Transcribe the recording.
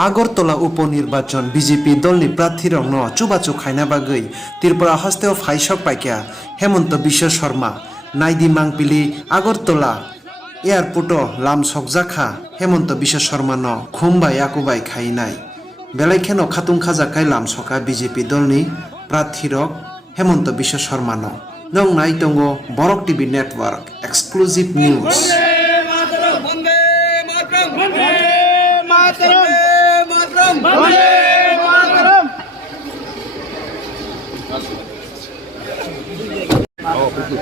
Agartala উপনির্বাচন BJP দলनि প্রার্থীরং ন চুবাচু খাইনা বাগৈ ত্রিপুরা হস্তেও ফাইসক পাইকা হেমন্ত বিশ্ব শর্মা নাইদি মাংপিলি আগরতলা এয়ারপোর্ট লাম সকজাখা হেমন্ত বিশ্ব শর্মা ন খুমবাই আকুবাই খাইনাই বেলাইখেন খাতুং খাজাকাই লাম সকা বিজেপি দলनि প্রার্থীরক হেমন্ত বিশ্ব শর্মা ন নং নাইতঙ্গ বরক TV network exclusive news Oh,